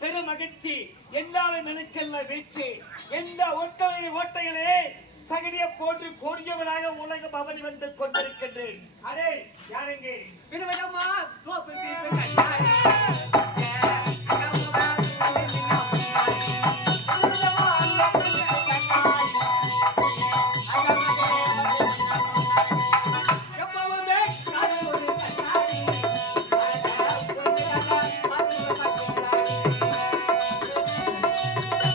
பெரும் மகிழ்ச்சி எல்லாரும் எனக்கெல்லாம் வீழ்ச்சி எந்த ஓட்டைகளே சகடிய போட்டு கொடியவனாக உலகம் அவனி வந்து கொண்டிருக்கின்றேன். அரே யாருங்க